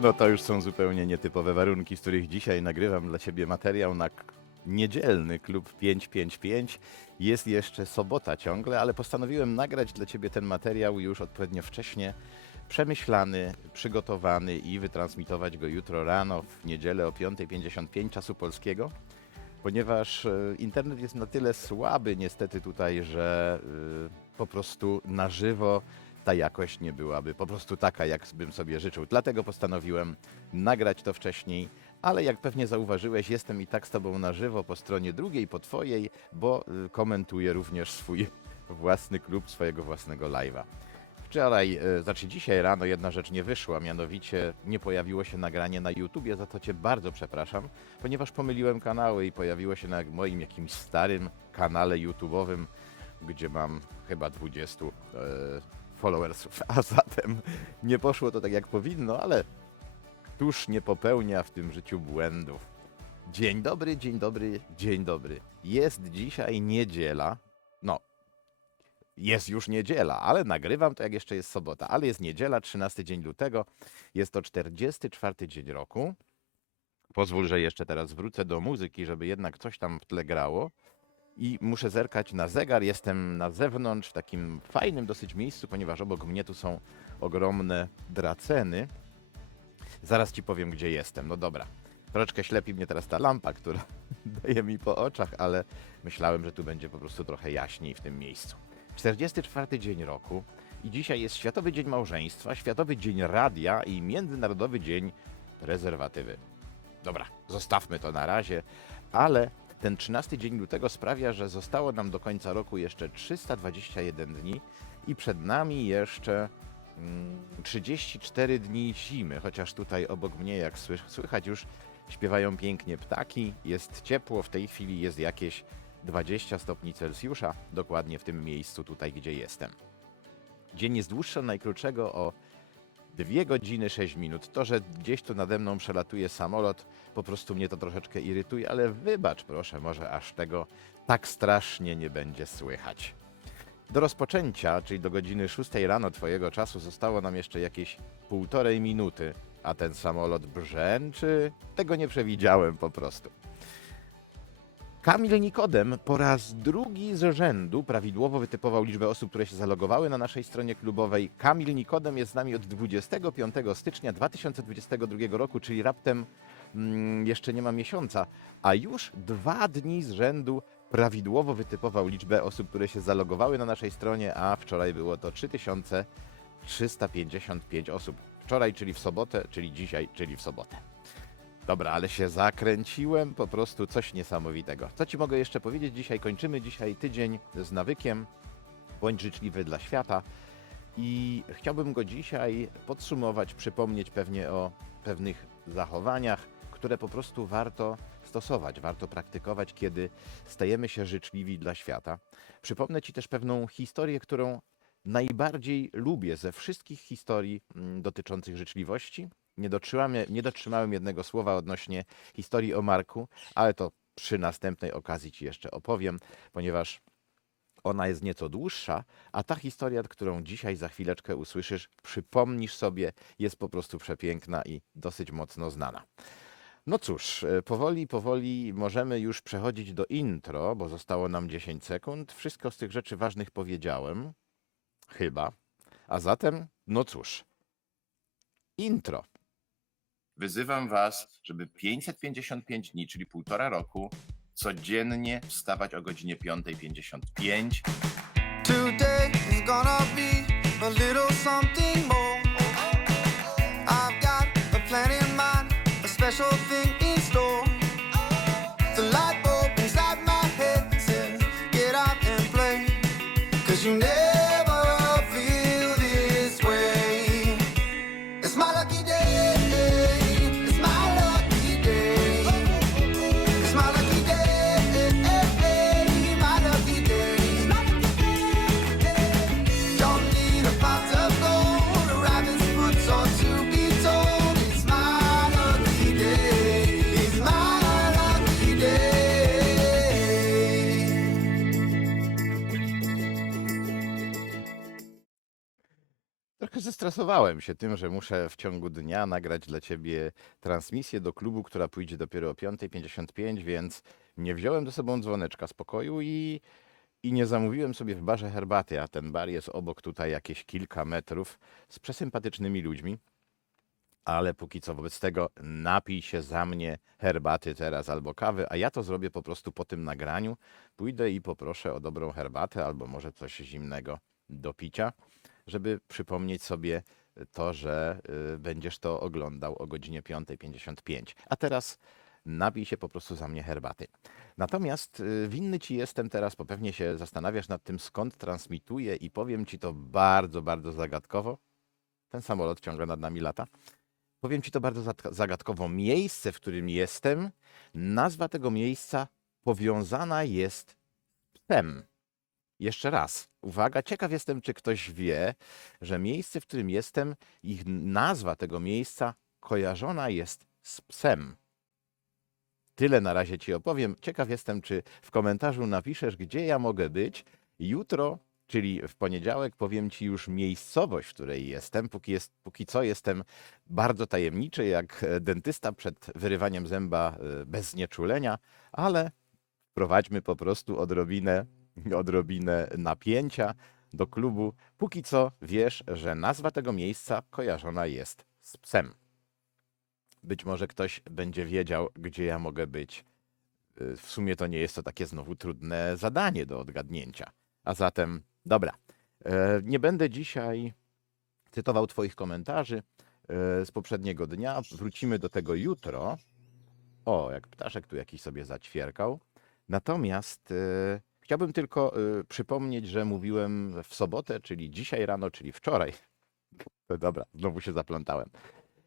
No to już są zupełnie nietypowe warunki, z których dzisiaj nagrywam dla Ciebie materiał na niedzielny klub 555. Jest jeszcze sobota ciągle, ale postanowiłem nagrać dla Ciebie ten materiał już odpowiednio wcześnie, przemyślany, przygotowany i wytransmitować go jutro rano w niedzielę o 5.55 czasu polskiego. Ponieważ e, internet jest na tyle słaby niestety tutaj, że e, po prostu na żywo ta jakość nie byłaby po prostu taka, jak bym sobie życzył. Dlatego postanowiłem nagrać to wcześniej, ale jak pewnie zauważyłeś, jestem i tak z Tobą na żywo po stronie drugiej, po Twojej, bo y, komentuję również swój własny klub, swojego własnego live'a. Wczoraj, y, znaczy dzisiaj rano jedna rzecz nie wyszła, mianowicie nie pojawiło się nagranie na YouTubie, za to Cię bardzo przepraszam, ponieważ pomyliłem kanały i pojawiło się na moim jakimś starym kanale YouTube'owym, gdzie mam chyba 20 e, followersów, a zatem nie poszło to tak jak powinno, ale któż nie popełnia w tym życiu błędów. Dzień dobry, dzień dobry, dzień dobry. Jest dzisiaj niedziela. No, jest już niedziela, ale nagrywam to jak jeszcze jest sobota, ale jest niedziela, 13 dzień lutego. Jest to 44 dzień roku. Pozwól, że jeszcze teraz wrócę do muzyki, żeby jednak coś tam w tle grało. I muszę zerkać na zegar. Jestem na zewnątrz, w takim fajnym dosyć miejscu, ponieważ obok mnie tu są ogromne draceny. Zaraz ci powiem, gdzie jestem. No dobra. Troszeczkę ślepi mnie teraz ta lampa, która daje mi po oczach, ale myślałem, że tu będzie po prostu trochę jaśniej w tym miejscu. 44 dzień roku i dzisiaj jest Światowy Dzień Małżeństwa, Światowy Dzień Radia i Międzynarodowy Dzień Prezerwatywy. Dobra, zostawmy to na razie, ale ten 13 dzień lutego sprawia, że zostało nam do końca roku jeszcze 321 dni i przed nami jeszcze mm, 34 dni zimy, chociaż tutaj obok mnie, jak słychać już, śpiewają pięknie ptaki, jest ciepło, w tej chwili jest jakieś 20 stopni Celsjusza, dokładnie w tym miejscu tutaj, gdzie jestem. Dzień jest dłuższy od najkrótszego o 2 godziny 6 minut. To, że gdzieś tu nade mną przelatuje samolot, po prostu mnie to troszeczkę irytuje, ale wybacz proszę, może aż tego tak strasznie nie będzie słychać. Do rozpoczęcia, czyli do godziny 6 rano Twojego czasu, zostało nam jeszcze jakieś półtorej minuty, a ten samolot brzęczy. Tego nie przewidziałem po prostu. Kamil Nikodem po raz drugi z rzędu prawidłowo wytypował liczbę osób, które się zalogowały na naszej stronie klubowej. Kamil Nikodem jest z nami od 25 stycznia 2022 roku, czyli raptem mm, jeszcze nie ma miesiąca, a już dwa dni z rzędu prawidłowo wytypował liczbę osób, które się zalogowały na naszej stronie, a wczoraj było to 3355 osób. Wczoraj, czyli w sobotę, czyli dzisiaj, czyli w sobotę. Dobra, ale się zakręciłem, po prostu coś niesamowitego. Co ci mogę jeszcze powiedzieć? Dzisiaj kończymy dzisiaj tydzień z nawykiem. Bądź życzliwy dla świata. I chciałbym go dzisiaj podsumować, przypomnieć pewnie o pewnych zachowaniach, które po prostu warto stosować, warto praktykować, kiedy stajemy się życzliwi dla świata. Przypomnę Ci też pewną historię, którą najbardziej lubię ze wszystkich historii mm, dotyczących życzliwości. Nie dotrzymałem, nie dotrzymałem jednego słowa odnośnie historii o Marku, ale to przy następnej okazji Ci jeszcze opowiem, ponieważ ona jest nieco dłuższa, a ta historia, którą dzisiaj za chwileczkę usłyszysz, przypomnisz sobie, jest po prostu przepiękna i dosyć mocno znana. No cóż, e, powoli, powoli możemy już przechodzić do intro, bo zostało nam 10 sekund. Wszystko z tych rzeczy ważnych powiedziałem. Chyba. A zatem, no cóż. Intro. Wyzywam Was, żeby 555 dni, czyli półtora roku, codziennie wstawać o godzinie 5.55. Today is gonna trochę zestresowałem się tym, że muszę w ciągu dnia nagrać dla ciebie transmisję do klubu, która pójdzie dopiero o 5.55, więc nie wziąłem ze sobą dzwoneczka z pokoju i, i nie zamówiłem sobie w barze herbaty, a ten bar jest obok tutaj jakieś kilka metrów z przesympatycznymi ludźmi. Ale póki co wobec tego napij się za mnie herbaty teraz albo kawy, a ja to zrobię po prostu po tym nagraniu. Pójdę i poproszę o dobrą herbatę albo może coś zimnego do picia, żeby przypomnieć sobie to, że y, będziesz to oglądał o godzinie 5.55. A teraz napij się po prostu za mnie herbaty. Natomiast y, winny ci jestem teraz, bo pewnie się zastanawiasz nad tym, skąd transmituję i powiem ci to bardzo, bardzo zagadkowo. Ten samolot ciągle nad nami lata. Powiem ci to bardzo zagadkowo. Miejsce, w którym jestem, nazwa tego miejsca powiązana jest z psem. Jeszcze raz, uwaga, ciekaw jestem, czy ktoś wie, że miejsce, w którym jestem, ich nazwa tego miejsca kojarzona jest z psem. Tyle na razie ci opowiem. Ciekaw jestem, czy w komentarzu napiszesz, gdzie ja mogę być. Jutro, czyli w poniedziałek, powiem ci już miejscowość, w której jestem. Póki, jest, póki co jestem bardzo tajemniczy, jak e, dentysta przed wyrywaniem zęba e, bez znieczulenia, ale wprowadźmy po prostu odrobinę, odrobinę napięcia do klubu. Póki co wiesz, że nazwa tego miejsca kojarzona jest z psem. Być może ktoś będzie wiedział, gdzie ja mogę być. W sumie to nie jest to takie znowu trudne zadanie do odgadnięcia. A zatem, dobra. E, Nie będę dzisiaj cytował Twoich komentarzy e, z poprzedniego dnia. Wrócimy do tego jutro. O, jak ptaszek tu jakiś sobie zaćwierkał. Natomiast e, chciałbym tylko e, przypomnieć, że mówiłem w sobotę, czyli dzisiaj rano, czyli wczoraj. Dobra, znowu się zaplątałem.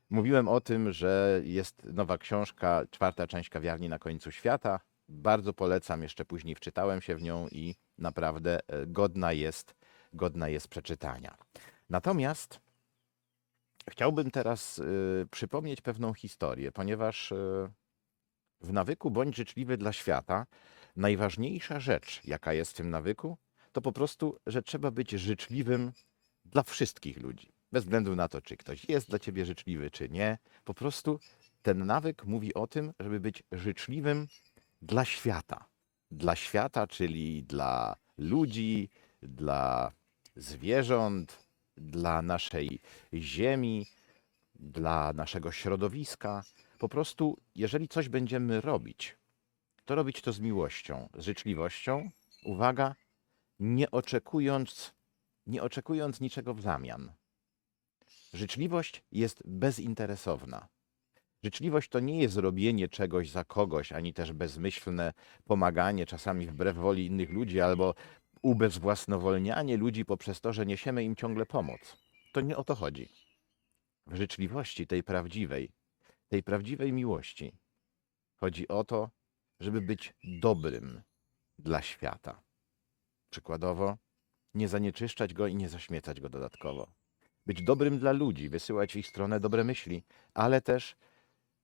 Mówiłem o tym, że jest nowa książka, czwarta część kawiarni na końcu świata. Bardzo polecam, jeszcze później wczytałem się w nią i naprawdę e, godna jest, godna jest przeczytania. Natomiast chciałbym teraz y, przypomnieć pewną historię, ponieważ y, w nawyku bądź życzliwy dla świata najważniejsza rzecz, jaka jest w tym nawyku, to po prostu, że trzeba być życzliwym dla wszystkich ludzi. Bez względu na to, czy ktoś jest dla ciebie życzliwy, czy nie. Po prostu ten nawyk mówi o tym, żeby być życzliwym dla świata. Dla świata, czyli dla ludzi, dla zwierząt, dla naszej ziemi, dla naszego środowiska. Po prostu, jeżeli coś będziemy robić, to robić to z miłością, z życzliwością. Uwaga, nie oczekując, nie oczekując niczego w zamian. Życzliwość jest bezinteresowna. Życzliwość to nie jest robienie czegoś za kogoś, ani też bezmyślne pomaganie czasami wbrew woli innych ludzi, albo ubezwłasnowolnianie ludzi poprzez to, że niesiemy im ciągle pomoc. To nie o to chodzi. W życzliwości tej prawdziwej, tej prawdziwej miłości chodzi o to, żeby być dobrym dla świata. Przykładowo, nie zanieczyszczać go i nie zaśmiecać go dodatkowo. Być dobrym dla ludzi, wysyłać w ich stronę dobre myśli, ale też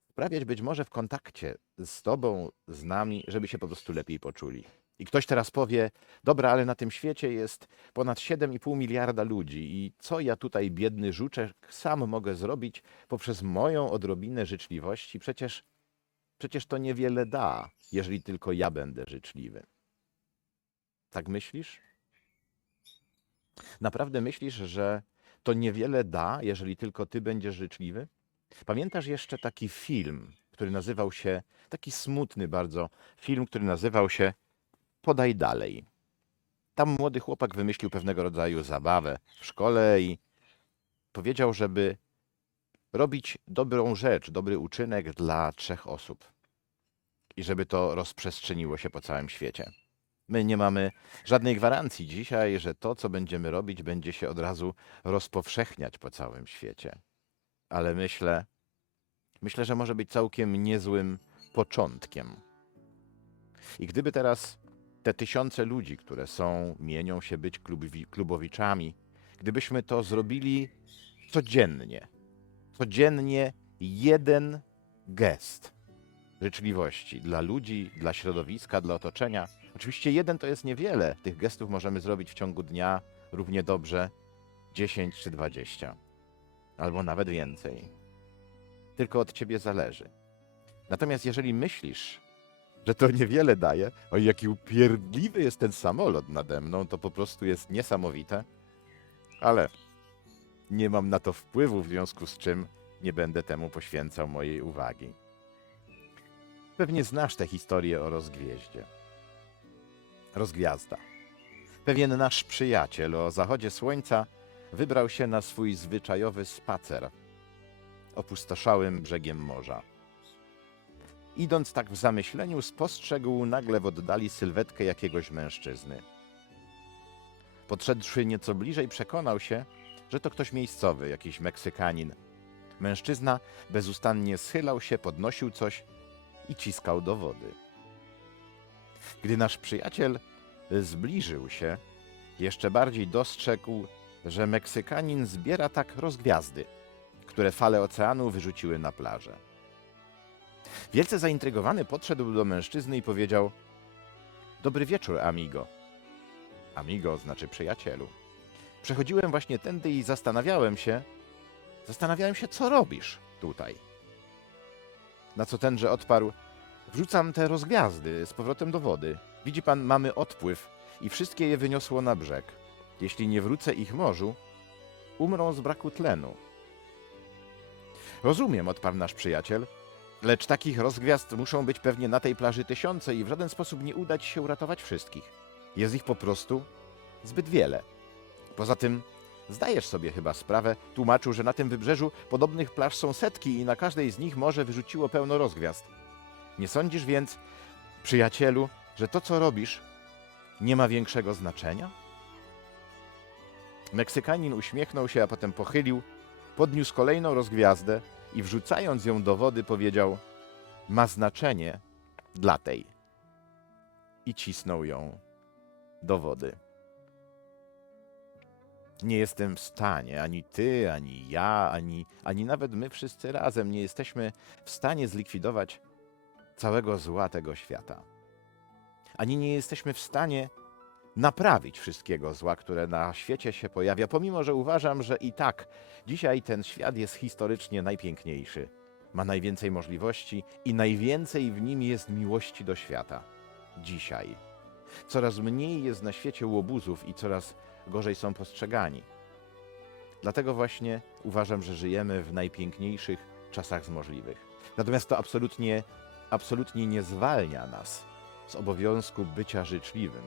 sprawiać być może w kontakcie z Tobą, z nami, żeby się po prostu lepiej poczuli. I ktoś teraz powie, dobra, ale na tym świecie jest ponad 7,5 miliarda ludzi i co ja tutaj, biedny żuczek, sam mogę zrobić poprzez moją odrobinę życzliwości? Przecież, przecież to niewiele da, jeżeli tylko ja będę życzliwy. Tak myślisz? Naprawdę myślisz, że to niewiele da, jeżeli tylko ty będziesz życzliwy? Pamiętasz jeszcze taki film, który nazywał się, taki smutny bardzo film, który nazywał się Podaj dalej. Tam młody chłopak wymyślił pewnego rodzaju zabawę w szkole i powiedział, żeby robić dobrą rzecz, dobry uczynek dla trzech osób. I żeby to rozprzestrzeniło się po całym świecie. My nie mamy żadnej gwarancji dzisiaj, że to, co będziemy robić, będzie się od razu rozpowszechniać po całym świecie. Ale myślę, myślę, że może być całkiem niezłym początkiem. I gdyby teraz te tysiące ludzi, które są, mienią się być klubowi, klubowiczami, gdybyśmy to zrobili codziennie, codziennie jeden gest życzliwości dla ludzi, dla środowiska, dla otoczenia. Oczywiście jeden to jest niewiele, tych gestów możemy zrobić w ciągu dnia równie dobrze 10 czy 20, albo nawet więcej. Tylko od ciebie zależy. Natomiast jeżeli myślisz, że to niewiele daje, o jaki upierdliwy jest ten samolot nade mną, to po prostu jest niesamowite, ale nie mam na to wpływu, w związku z czym nie będę temu poświęcał mojej uwagi. Pewnie znasz tę historię o rozgwieździe. Rozgwiazda. Pewien nasz przyjaciel o zachodzie słońca wybrał się na swój zwyczajowy spacer opustoszałym brzegiem morza. Idąc tak w zamyśleniu, spostrzegł nagle w oddali sylwetkę jakiegoś mężczyzny. Podszedłszy nieco bliżej, przekonał się, że to ktoś miejscowy, jakiś Meksykanin. Mężczyzna bezustannie schylał się, podnosił coś i ciskał do wody. Gdy nasz przyjaciel zbliżył się, jeszcze bardziej dostrzegł, że Meksykanin zbiera tak rozgwiazdy, które fale oceanu wyrzuciły na plażę. Wielce zaintrygowany podszedł do mężczyzny i powiedział: Dobry wieczór, amigo. Amigo znaczy przyjacielu. Przechodziłem właśnie tędy i zastanawiałem się, zastanawiałem się, co robisz tutaj. Na co tenże odparł: Wrzucam te rozgwiazdy z powrotem do wody. Widzi pan, mamy odpływ i wszystkie je wyniosło na brzeg. Jeśli nie wrócę ich morzu, umrą z braku tlenu. Rozumiem, odparł nasz przyjaciel, lecz takich rozgwiazd muszą być pewnie na tej plaży tysiące i w żaden sposób nie uda ci się uratować wszystkich. Jest ich po prostu zbyt wiele. Poza tym zdajesz sobie chyba sprawę, tłumaczył, że na tym wybrzeżu podobnych plaż są setki i na każdej z nich morze wyrzuciło pełno rozgwiazd. Nie sądzisz więc, przyjacielu, że to, co robisz, nie ma większego znaczenia? Meksykanin uśmiechnął się, a potem pochylił, podniósł kolejną rozgwiazdę i wrzucając ją do wody powiedział: Ma znaczenie dla tej. I cisnął ją do wody. Nie jestem w stanie, ani ty, ani ja, ani, ani nawet my wszyscy razem nie jesteśmy w stanie zlikwidować całego zła tego świata. Ani nie jesteśmy w stanie naprawić wszystkiego zła, które na świecie się pojawia, pomimo że uważam, że i tak dzisiaj ten świat jest historycznie najpiękniejszy. Ma najwięcej możliwości i najwięcej w nim jest miłości do świata. Dzisiaj. Coraz mniej jest na świecie łobuzów i coraz gorzej są postrzegani. Dlatego właśnie uważam, że żyjemy w najpiękniejszych czasach z możliwych. Natomiast to absolutnie, absolutnie nie zwalnia nas z obowiązku bycia życzliwym,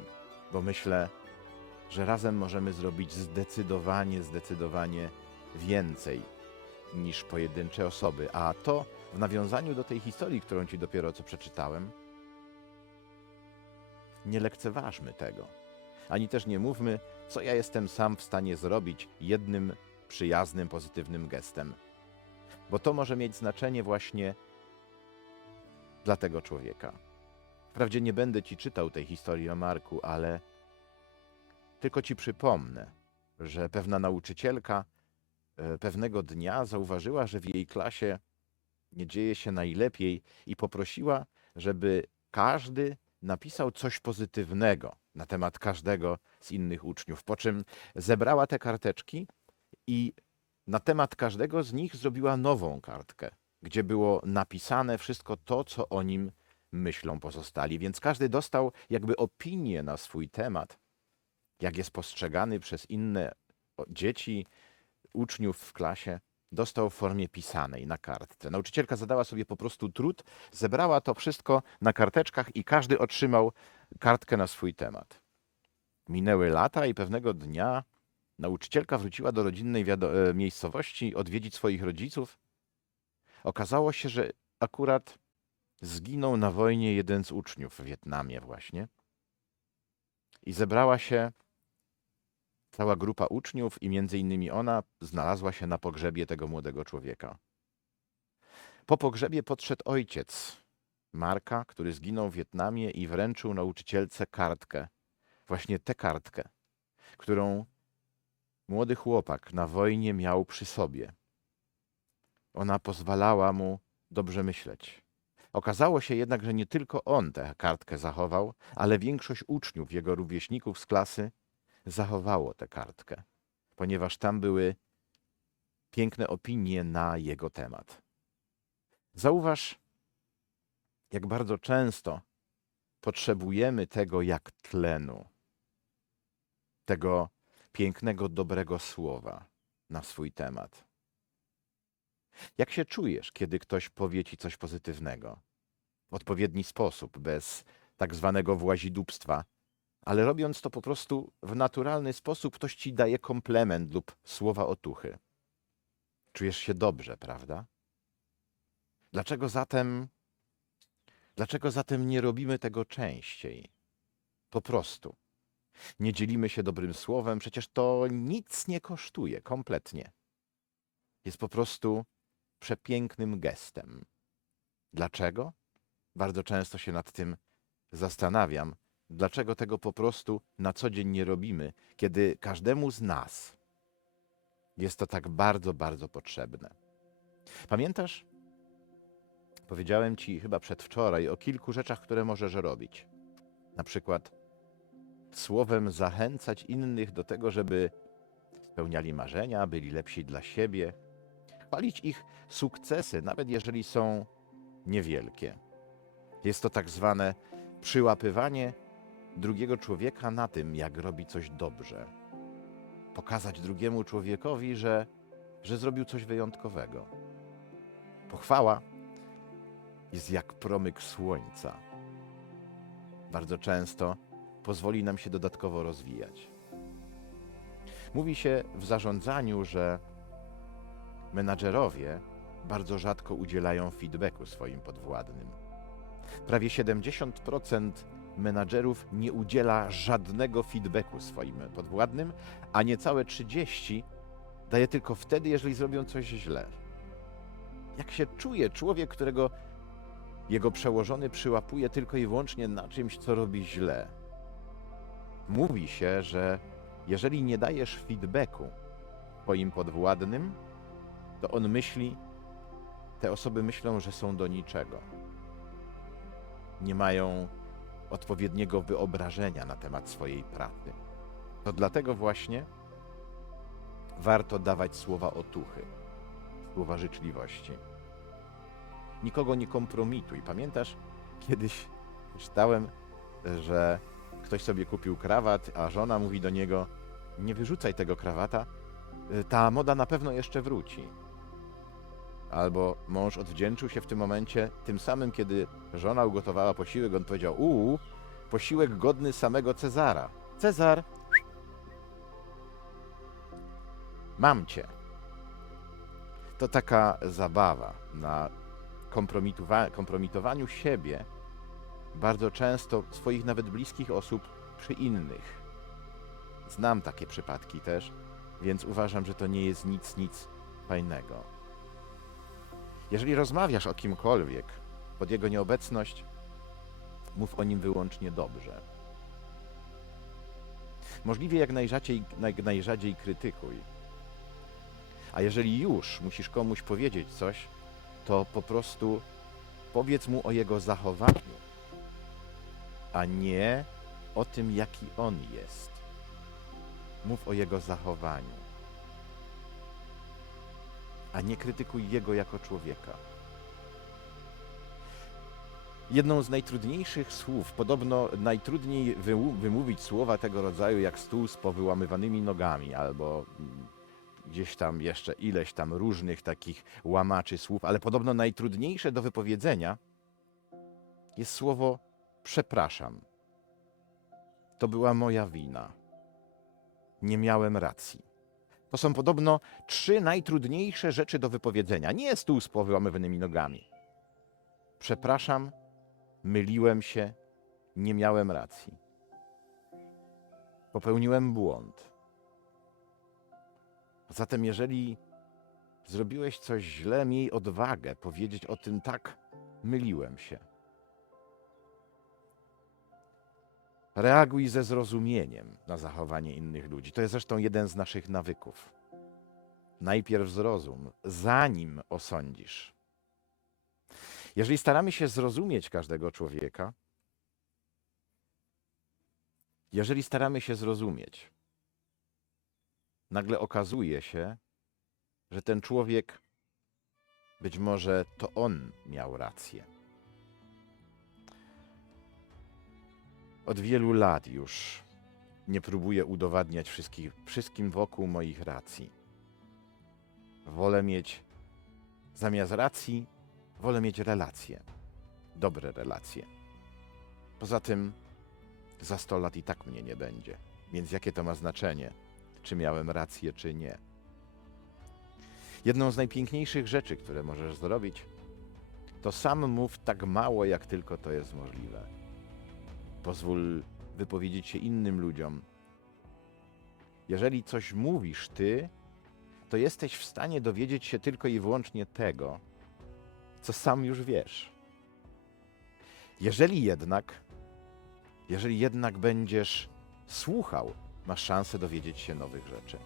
bo myślę, że razem możemy zrobić zdecydowanie, zdecydowanie więcej niż pojedyncze osoby. A to w nawiązaniu do tej historii, którą ci dopiero co przeczytałem, nie lekceważmy tego. Ani też nie mówmy, co ja jestem sam w stanie zrobić jednym przyjaznym, pozytywnym gestem. Bo to może mieć znaczenie właśnie dla tego człowieka. Wprawdzie nie będę ci czytał tej historii o Marku, ale tylko ci przypomnę, że pewna nauczycielka e, pewnego dnia zauważyła, że w jej klasie nie dzieje się najlepiej i poprosiła, żeby każdy napisał coś pozytywnego na temat każdego z innych uczniów. Po czym zebrała te karteczki i na temat każdego z nich zrobiła nową kartkę, gdzie było napisane wszystko to, co o nim myślą pozostali. Więc każdy dostał jakby opinię na swój temat, jak jest postrzegany przez inne dzieci, uczniów w klasie. Dostał w formie pisanej na kartce. Nauczycielka zadała sobie po prostu trud, zebrała to wszystko na karteczkach i każdy otrzymał kartkę na swój temat. Minęły lata i pewnego dnia nauczycielka wróciła do rodzinnej e, miejscowości odwiedzić swoich rodziców. Okazało się, że akurat zginął na wojnie jeden z uczniów w Wietnamie właśnie. I zebrała się cała grupa uczniów i między innymi ona znalazła się na pogrzebie tego młodego człowieka. Po pogrzebie podszedł ojciec Marka, który zginął w Wietnamie i wręczył nauczycielce kartkę. Właśnie tę kartkę, którą młody chłopak na wojnie miał przy sobie. Ona pozwalała mu dobrze myśleć. Okazało się jednak, że nie tylko on tę kartkę zachował, ale większość uczniów, jego rówieśników z klasy, zachowało tę kartkę. ponieważ tam były piękne opinie na jego temat. Zauważ, jak bardzo często potrzebujemy tego jak tlenu, tego pięknego, dobrego słowa na swój temat. Jak się czujesz, kiedy ktoś powie ci coś pozytywnego? W odpowiedni sposób, bez tak zwanego włazidubstwa, ale robiąc to po prostu w naturalny sposób, ktoś ci daje komplement lub słowa otuchy. Czujesz się dobrze, prawda? Dlaczego zatem, dlaczego zatem nie robimy tego częściej? Po prostu. Nie dzielimy się dobrym słowem, przecież to nic nie kosztuje, kompletnie. Jest po prostu przepięknym gestem. Dlaczego? Bardzo często się nad tym zastanawiam, dlaczego tego po prostu na co dzień nie robimy, kiedy każdemu z nas jest to tak bardzo, bardzo potrzebne. Pamiętasz? Powiedziałem ci chyba przedwczoraj o kilku rzeczach, które możesz robić. Na przykład słowem zachęcać innych do tego, żeby spełniali marzenia, byli lepsi dla siebie, chwalić ich sukcesy, nawet jeżeli są niewielkie. Jest to tak zwane przyłapywanie drugiego człowieka na tym, jak robi coś dobrze. Pokazać drugiemu człowiekowi, że, że zrobił coś wyjątkowego. Pochwała jest jak promyk słońca. Bardzo często pozwoli nam się dodatkowo rozwijać. Mówi się w zarządzaniu, że menadżerowie bardzo rzadko udzielają feedbacku swoim podwładnym. Prawie 70% menadżerów nie udziela żadnego feedbacku swoim podwładnym, a niecałe 30% daje tylko wtedy, jeżeli zrobią coś źle. Jak się czuje człowiek, którego jego przełożony przyłapuje tylko i wyłącznie na czymś, co robi źle? Mówi się, że jeżeli nie dajesz feedbacku swoim podwładnym, to on myśli, te osoby myślą, że są do niczego. Nie mają odpowiedniego wyobrażenia na temat swojej pracy. To dlatego właśnie warto dawać słowa otuchy, słowa życzliwości. Nikogo nie kompromituj. Pamiętasz, kiedyś czytałem, że ktoś sobie kupił krawat, a żona mówi do niego: Nie wyrzucaj tego krawata, ta moda na pewno jeszcze wróci. Albo mąż odwdzięczył się w tym momencie, tym samym, kiedy żona ugotowała posiłek, on powiedział: Uuu, posiłek godny samego Cezara. Cezar, mam cię. To taka zabawa na kompromitowa- kompromitowaniu siebie, bardzo często swoich nawet bliskich osób przy innych. Znam takie przypadki też, więc uważam, że to nie jest nic, nic fajnego. Jeżeli rozmawiasz o kimkolwiek pod jego nieobecność, mów o nim wyłącznie dobrze. Możliwie jak najrzadziej, naj, najrzadziej krytykuj. A jeżeli już musisz komuś powiedzieć coś, to po prostu powiedz mu o jego zachowaniu, a nie o tym, jaki on jest. Mów o jego zachowaniu, a nie krytykuj jego jako człowieka. Jedną z najtrudniejszych słów, podobno najtrudniej wymówić słowa tego rodzaju jak stół z powyłamywanymi nogami albo mm, gdzieś tam jeszcze ileś tam różnych takich łamaczy słów, ale podobno najtrudniejsze do wypowiedzenia jest słowo przepraszam. To była moja wina. Nie miałem racji. To są podobno trzy najtrudniejsze rzeczy do wypowiedzenia. Nie stół z powyłamywanymi nogami. Przepraszam, myliłem się, nie miałem racji. Popełniłem błąd. Zatem, jeżeli zrobiłeś coś źle, miej odwagę powiedzieć o tym tak, myliłem się. Reaguj ze zrozumieniem na zachowanie innych ludzi. To jest zresztą jeden z naszych nawyków. Najpierw zrozum, zanim osądzisz. Jeżeli staramy się zrozumieć każdego człowieka, jeżeli staramy się zrozumieć, nagle okazuje się, że ten człowiek być może to on miał rację. Od wielu lat już nie próbuję udowadniać wszystkich, wszystkim wokół moich racji. Wolę mieć zamiast racji, wolę mieć relacje. Dobre relacje. Poza tym za 100 lat i tak mnie nie będzie. Więc jakie to ma znaczenie, czy miałem rację, czy nie? Jedną z najpiękniejszych rzeczy, które możesz zrobić, to sam mów tak mało, jak tylko to jest możliwe. Pozwól wypowiedzieć się innym ludziom. Jeżeli coś mówisz ty, to jesteś w stanie dowiedzieć się tylko i wyłącznie tego, co sam już wiesz. Jeżeli jednak, jeżeli jednak będziesz słuchał, masz szansę dowiedzieć się nowych rzeczy.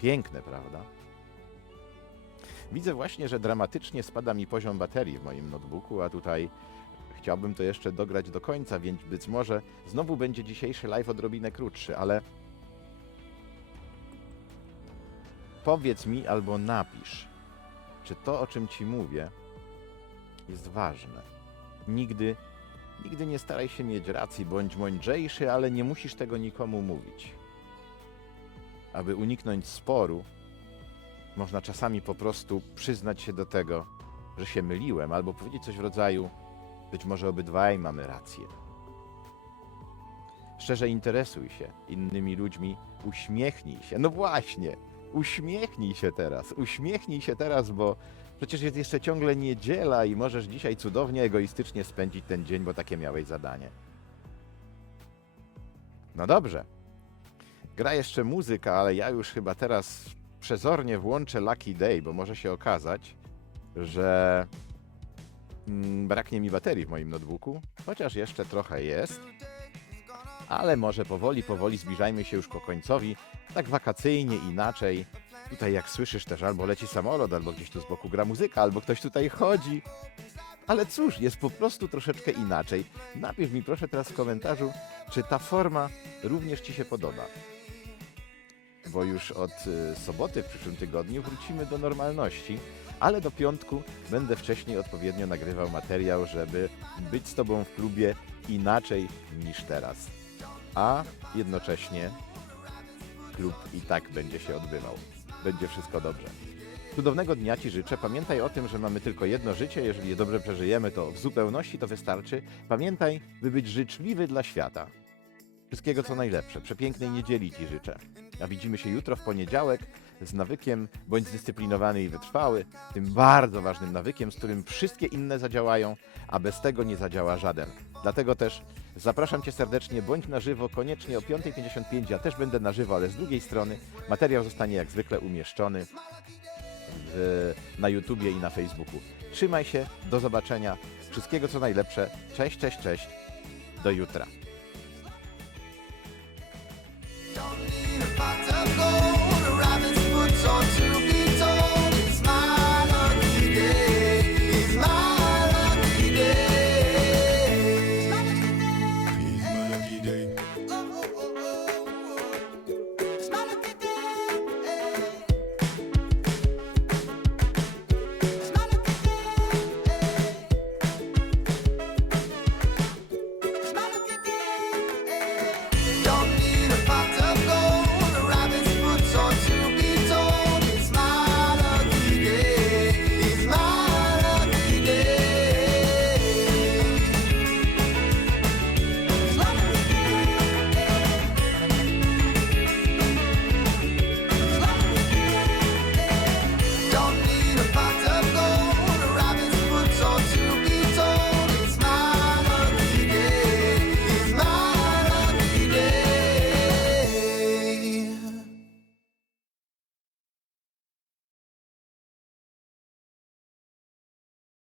Piękne, prawda? Widzę właśnie, że dramatycznie spada mi poziom baterii w moim notebooku, a tutaj chciałbym to jeszcze dograć do końca, więc być może znowu będzie dzisiejszy live odrobinę krótszy, ale powiedz mi albo napisz, czy to, o czym ci mówię, jest ważne. Nigdy, nigdy nie staraj się mieć racji, bądź mądrzejszy, ale nie musisz tego nikomu mówić. Aby uniknąć sporu, można czasami po prostu przyznać się do tego, że się myliłem, albo powiedzieć coś w rodzaju: Być może obydwaj mamy rację. Szczerze interesuj się innymi ludźmi, uśmiechnij się. No właśnie, uśmiechnij się teraz, uśmiechnij się teraz, bo przecież jest jeszcze ciągle niedziela i możesz dzisiaj cudownie egoistycznie spędzić ten dzień, bo takie miałeś zadanie. No dobrze. Gra jeszcze muzyka, ale ja już chyba teraz przezornie włączę Lucky Day, bo może się okazać, że braknie mi baterii w moim notebooku, chociaż jeszcze trochę jest. Ale może powoli, powoli zbliżajmy się już ku końcowi, tak wakacyjnie, inaczej. Tutaj jak słyszysz też albo leci samolot, albo gdzieś tu z boku gra muzyka, albo ktoś tutaj chodzi. Ale cóż, jest po prostu troszeczkę inaczej. Napisz mi proszę teraz w komentarzu, czy ta forma również Ci się podoba bo już od y, soboty w przyszłym tygodniu wrócimy do normalności, ale do piątku będę wcześniej odpowiednio nagrywał materiał, żeby być z Tobą w klubie inaczej niż teraz. A jednocześnie klub i tak będzie się odbywał. Będzie wszystko dobrze. Cudownego dnia Ci życzę. Pamiętaj o tym, że mamy tylko jedno życie. Jeżeli je dobrze przeżyjemy, to w zupełności to wystarczy. Pamiętaj, by być życzliwy dla świata. Wszystkiego co najlepsze. Przepięknej niedzieli Ci życzę. A widzimy się jutro w poniedziałek z nawykiem bądź zdyscyplinowany i wytrwały, tym bardzo ważnym nawykiem, z którym wszystkie inne zadziałają, a bez tego nie zadziała żaden. Dlatego też zapraszam Cię serdecznie, bądź na żywo, koniecznie o 5.55, ja też będę na żywo, ale z drugiej strony materiał zostanie jak zwykle umieszczony w, na YouTubie i na Facebooku. Trzymaj się, do zobaczenia, wszystkiego co najlepsze, cześć, cześć, cześć, do jutra.